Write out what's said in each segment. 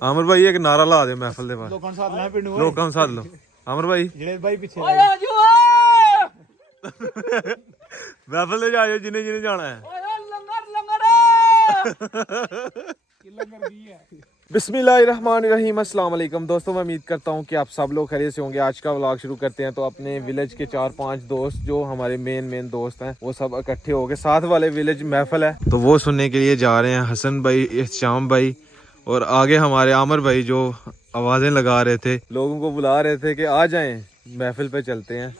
आमिर भाई एक नारा ला दे महफिल दे बाहर लोकां साथ लै पिंडू लोकां नूं सद लो आमिर भाई जेड़े भाई पीछे महफिल दे जाओ जिन्हें जिन्हें जाना है बिस्मिल्लाहिर्रहमानिर्रहीम अस्सलाम वालेकुम दोस्तों, मैं उम्मीद करता हूँ कि आप सब लोग खैरियत से होंगे। आज का व्लॉग शुरू करते हैं। तो अपने विलेज के 4-5 दोस्त जो हमारे मेन दोस्त हैं वो सब इकट्ठे हो गए। साथ वाले विलेज महफिल है तो वो सुनने के लिए जा रहे हैं। हसन भाई, इहतिशाम भाई और आगे हमारे आमिर भाई जो आवाजें लगा रहे थे, लोगों को बुला रहे थे कि आ जाएं महफिल पे चलते हैं।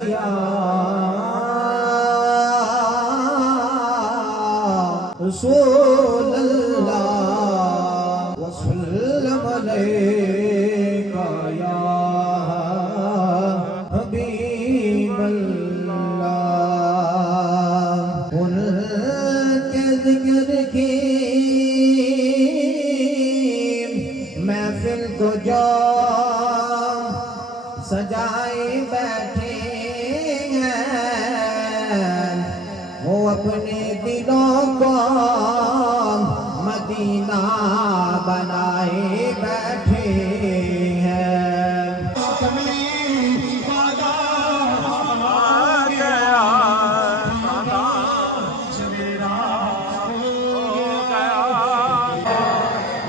महफिल को जो सजाए बैठे हैं वो अपने दिलों को मदीना बनाए बैठे हैं।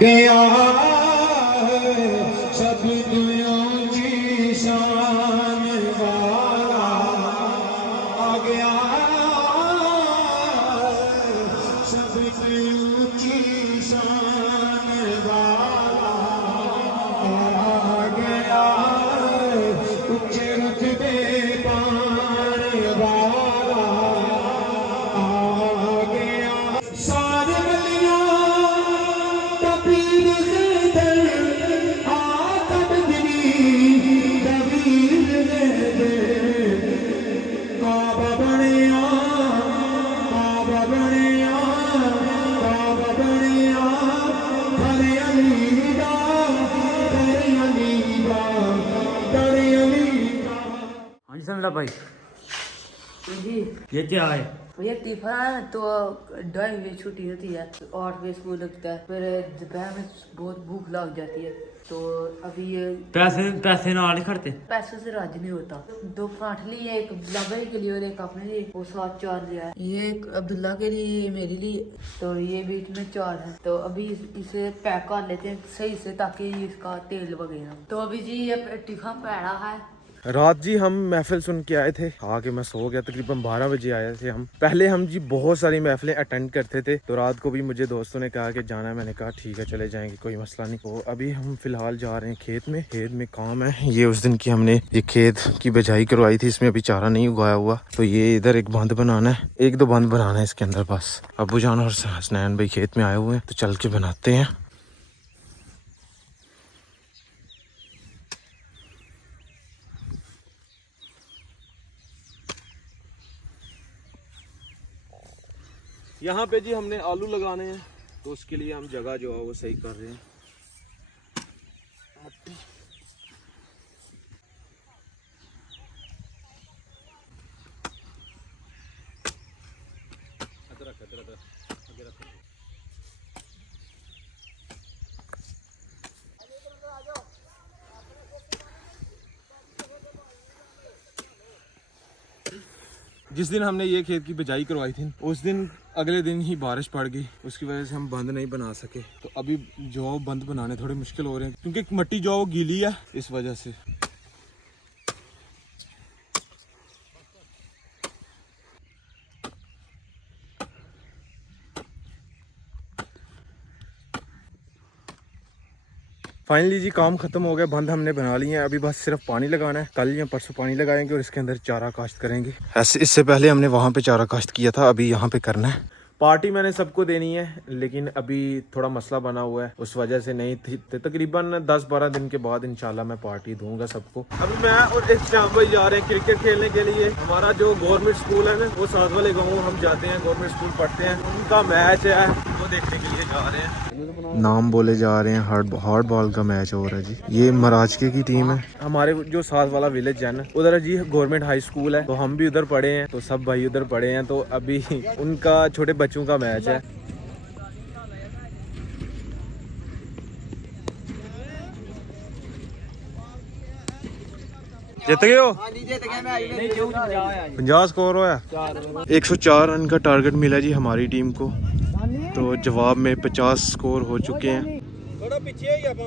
गया सब दुनिया की शान वाला आ गया, सब दुनिया की शान वाला आ गया, ऊंचे रुतबे पाने वाला आ गया। सारे गलियां भाई जी ये क्या है? भैया टिफिन तो 2:30 बजे छुट्टी होती है, 8 बजे स्कूल लगता है, फिर दोपहर में बहुत भूख लग जाती है। तो अभी ये पैसे ना नहीं खड़ते। पैसों से राजी नहीं होता। 2 पराठे लिए, एक लाभाई के लिए और एक अपने लिए, वो 7-4 लिया है। ये एक अब्दुल्ला के लिए, ये मेरे लिए, तो ये बीच में 4 है। तो अभी इसे पैक कर लेते हैं सही से ताकि इसका तेल वगैरह। तो अभी जी ये टिफिन पैड़ा है। रात जी हम महफिल सुन के आए थे, आके मैं सो गया। तकरीबन 12 बजे आए थे हम। पहले हम जी बहुत सारी महफिलें अटेंड करते थे, तो रात को भी मुझे दोस्तों ने कहा कि जाना है। मैंने कहा ठीक है चले जाएंगे, कोई मसला नहीं। तो अभी हम फिलहाल जा रहे हैं खेत में काम है। ये उस दिन की हमने ये खेत की बिजाई करवाई थी, इसमें अभी चारा नहीं उगाया हुआ। तो ये इधर एक बंद बनाना है, 1-2 बंद बनाना है इसके अंदर बस। अबू जान और हसनैन भाई खेत में आए हुए हैं, तो चल के बनाते हैं। यहाँ पे जी हमने आलू लगाने हैं, तो उसके लिए हम जगह जो है वो सही कर रहे हैं। जिस दिन हमने ये खेत की बिजाई करवाई थी, उस दिन अगले दिन ही बारिश पड़ गई, उसकी वजह से हम बंद नहीं बना सके। तो अभी जो बंद बनाने थोड़े मुश्किल हो रहे हैं, क्योंकि मिट्टी जो वो गीली है, इस वजह से। फाइनली जी काम खत्म हो गया, बंद हमने बना लिए हैं। अभी बस सिर्फ पानी लगाना है, कल या परसों पानी लगाएंगे और इसके अंदर चारा काश्त करेंगे। ऐसे इससे पहले हमने वहाँ पे चारा काश्त किया था, अभी यहाँ पे करना है। पार्टी मैंने सबको देनी है, लेकिन अभी थोड़ा मसला बना हुआ है, उस वजह से नहीं थी। तकरीबन 10-12 दिन के बाद इंशाल्लाह मैं पार्टी दूंगा सबको। अभी मैं और एक शाम भाई जा रहे हैं क्रिकेट खेलने के लिए। हमारा जो गवर्नमेंट स्कूल है ना, वो साथ वाले गाँव हम जाते हैं, गवर्नमेंट स्कूल पढ़ते हैं, उनका मैच है, वो देखने के लिए जा रहे हैं। नाम बोले जा रहे हैं, हार्ड बॉल का मैच हो रहा है जी। ये मराजके की टीम है। हमारे जो साथ वाला विलेज है ना, उधर जी गवर्नमेंट हाई स्कूल है, तो हम भी उधर पढ़े हैं, तो सब भाई उधर पढ़े हैं। तो अभी उनका छोटे बच्चों का मैच है। जित गए हो? हाँ जी जीत गए मैं नहीं जो 50 स्कोर होया। 104 रन का टारगेट मिला जी हमारी टीम को, तो जवाब में 50 स्कोर हो चुके हैं। थोड़ा पीछे ही आप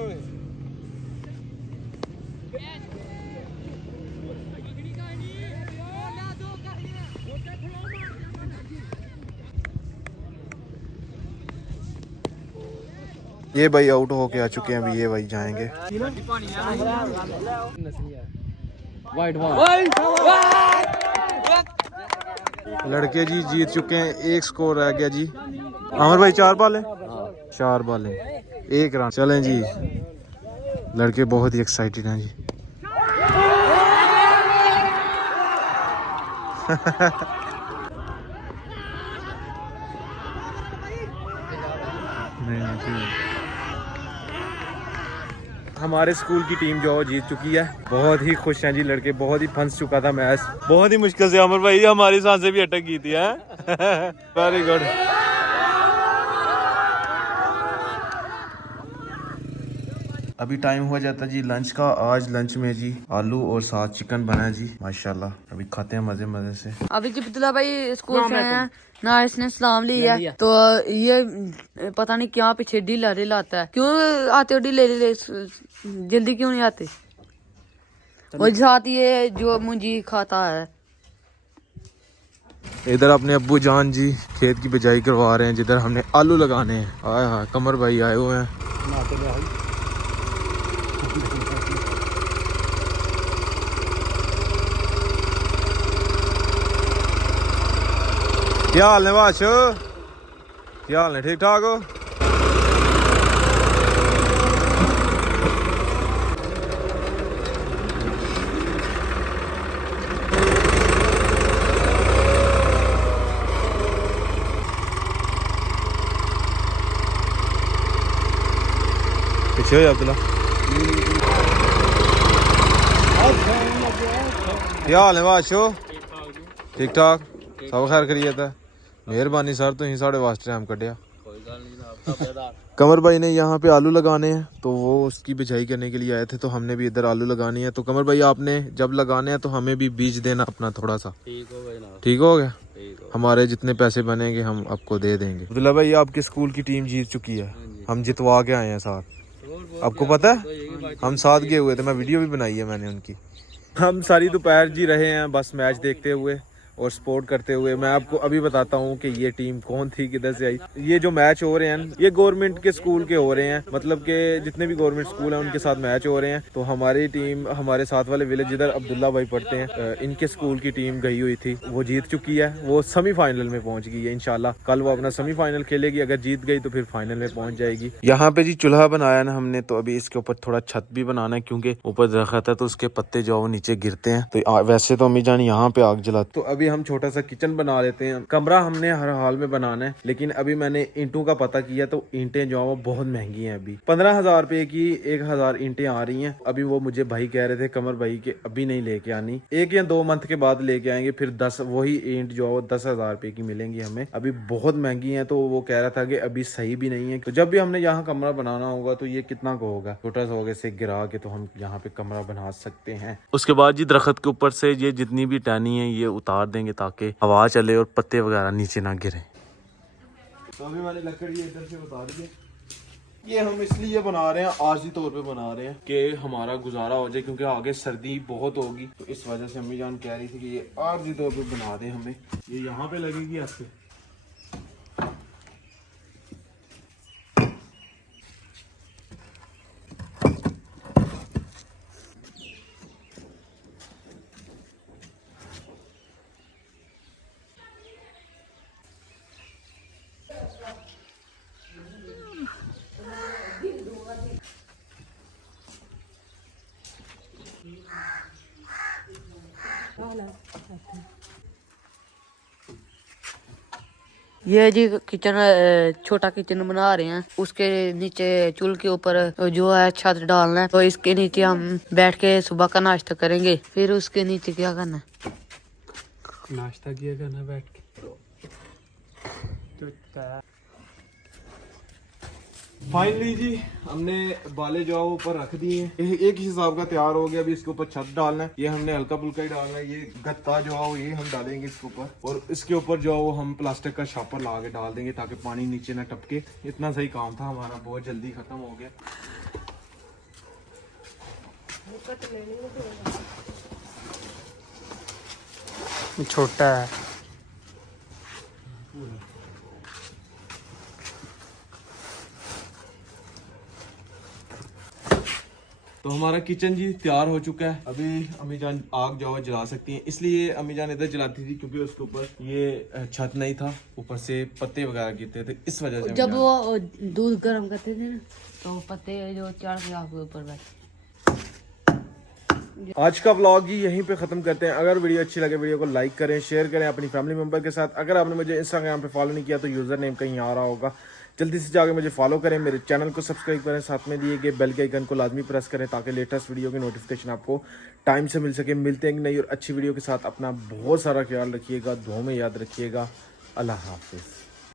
ये भाई आउट होके आ चुके हैं, अभी ये भाई जाएंगे। लड़के जी जीत चुके हैं, 1 स्कोर रह गया जी। अमर भाई 4 बॉल है, 4 बॉल है, 1 रन। चलें जी, लड़के बहुत ही एक्साइटेड हैं जी। हमारे स्कूल की टीम जो जीत चुकी है, बहुत ही खुश हैं जी लड़के। बहुत ही फंस चुका था मैच, बहुत ही मुश्किल से अमर भाई हमारी सांसें भी अटक गई थी। Very good. अभी टाइम हो जाता जी लंच का। आज लंच में जी आलू और साथ चिकन बना है जी, माशाल्लाह। अभी खाते हैं मजे मजे से। अभी जब अब्दुल्ला भाई स्कूल से आया ना, इसने सलाम लिया तो ये पता नहीं क्या पीछे ढीला ढीला आता है। क्यों आते हो ढीले ढीले, जल्दी क्यों नहीं आते? और साथ ये जो मुंजी खाता है। इधर अपने अब्बू जान जी खेत की बिजाई करवा रहे हैं, जिधर हमने आलू लगाने हैं। आए हाय, कमर भाई आए हुए हैं। क्या हाल है बादशाह, क्या हाल है? ठीक ठाक हो? पीछे हो अब्दुल्ला। क्या हाल है बादशाह? ठीक ठाक, सब खैर करिए था। मेहरबानी सर, तुम साढ़े वास्ते टाइम कटिया। कमर भाई ने यहाँ पे आलू लगाने हैं, तो वो उसकी बिजाई करने के लिए आए थे, तो हमने भी इधर आलू लगानी है। तो कमर भाई आपने जब लगाने हैं तो हमें भी बीज देना अपना थोड़ा सा। ठीक हो गया? हमारे जितने पैसे बनेंगे हम आपको दे देंगे। अब्दुल्ला भाई आपके स्कूल की टीम जीत चुकी है, हम जितवा के आए हैं साथ। आपको पता है हम साथ गए हुए थे, मैं वीडियो भी बनाई है मैंने उनकी। हम सारी दोपहर जी रहे हैं बस मैच देखते हुए और सपोर्ट करते हुए। मैं आपको अभी बताता हूँ कि ये टीम कौन थी, किधर से आई। ये जो मैच हो रहे हैं ये गवर्नमेंट के स्कूल के हो रहे हैं, मतलब कि जितने भी गवर्नमेंट स्कूल हैं उनके साथ मैच हो रहे हैं। तो हमारी टीम, हमारे साथ वाले विलेज जिधर अब्दुल्ला भाई पढ़ते हैं, इनके स्कूल की टीम गई हुई थी, वो जीत चुकी है। वो सेमीफाइनल में पहुंच गई है। इंशाल्लाह कल वो अपना सेमीफाइनल खेलेगी, अगर जीत गई तो फिर फाइनल में पहुंच जाएगी। यहाँ पे जी चूल्हा बनाया ना हमने, तो अभी इसके ऊपर थोड़ा छत भी बनाना है, क्योंकि ऊपर दरख्त है तो उसके पत्ते जो वो नीचे गिरते हैं। तो वैसे तो अम्मी जान यहाँ पे आग जला, तो अभी हम छोटा सा किचन बना लेते हैं। कमरा हमने हर हाल में बनाना है, लेकिन अभी मैंने ईंटों का पता किया तो ईंटें जो है वो बहुत महंगी हैं। अभी 15,000 रुपए की 1,000 ईंटें आ रही हैं। अभी वो मुझे भाई कह रहे थे, कमर भाई के अभी नहीं लेके आनी, 1 या 2 मंथ के बाद लेके आएंगे। फिर 10 वही ईंट जो है वो 10,000 रुपए की मिलेंगी हमें। अभी बहुत महंगी है, तो वो कह रहा था कि अभी सही भी नहीं है। तो जब भी हमने यहाँ कमरा बनाना होगा तो ये कितना का होगा, छोटा सा होगा, से गिरा के तो हम यहाँ पे कमरा बना सकते हैं। उसके बाद जी दरख्त के ऊपर से ये जितनी भी टहनी है ये उतार देंगे ताकि हवा चले और पत्ते वगैरह नीचे ना गिरे। तो अभी मैंने लकड़ी इधर से उतार दी। ये हम इसलिए बना रहे हैं, आर्जी तौर पे बना रहे हैं कि हमारा गुजारा हो जाए, क्योंकि आगे सर्दी बहुत होगी। तो इस वजह से अम्मी जान कह रही थी कि ये आर्जी तौर पे बना दें हमें। ये यहाँ पे लगेगी ऐसे। ये जी किचन, छोटा किचन बना रहे हैं। उसके नीचे चूल्हे के ऊपर जो है छत डालना है। तो इसके नीचे हम बैठ के सुबह का नाश्ता करेंगे। फिर उसके नीचे क्या करना है, नाश्ता किया करना बैठ के। फाइनली जी हमने बाले जो है वो ऊपर रख दिए हैं। एक ही हिसाब का तैयार हो गया। अभी इसके ऊपर छत डालना है। ये हमने हल्का फुल्का ही डालना है। ये गत्ता जो है वो ये हम डालेंगे इसके ऊपर, और इसके ऊपर जो है वो हम प्लास्टिक का शापर लगा के डाल देंगे ताकि पानी नीचे ना टपके। इतना सही काम था हमारा, बहुत जल्दी खत्म हो गया। छोटा है। तो हमारा किचन जी तैयार हो चुका है। अभी अम्मी जान आग जो है जला सकती हैं, इसलिए अम्मी जान इधर जलाती थी क्योंकि उसके ऊपर ये छत नहीं था, ऊपर से पत्ते वगैरह गिरते थे, इस वजह से जब वो दूध गर्म करते थे ना तो पत्ते जो चढ़ के आपके ऊपर बैठे। आज का व्लॉग जी यहीं पे खत्म करते हैं। अगर वीडियो अच्छी लगे वीडियो को लाइक करें, शेयर करें अपनी फैमिली मेंबर के साथ। अगर आपने मुझे इंस्टाग्राम पे फॉलो नहीं किया तो यूजर नेम कहीं आ रहा होगा, जल्दी से जाके मुझे फॉलो करें, मेरे चैनल को सब्सक्राइब करें, साथ में दिए गए बेल के आइकन को लाजमी प्रेस करें ताकि लेटेस्ट वीडियो की नोटिफिकेशन आपको टाइम से मिल सके। मिलते हैं एक नई और अच्छी वीडियो के साथ। अपना बहुत सारा ख्याल रखिएगा, दुआओं में याद रखिएगा। अल्लाह हाफिज़।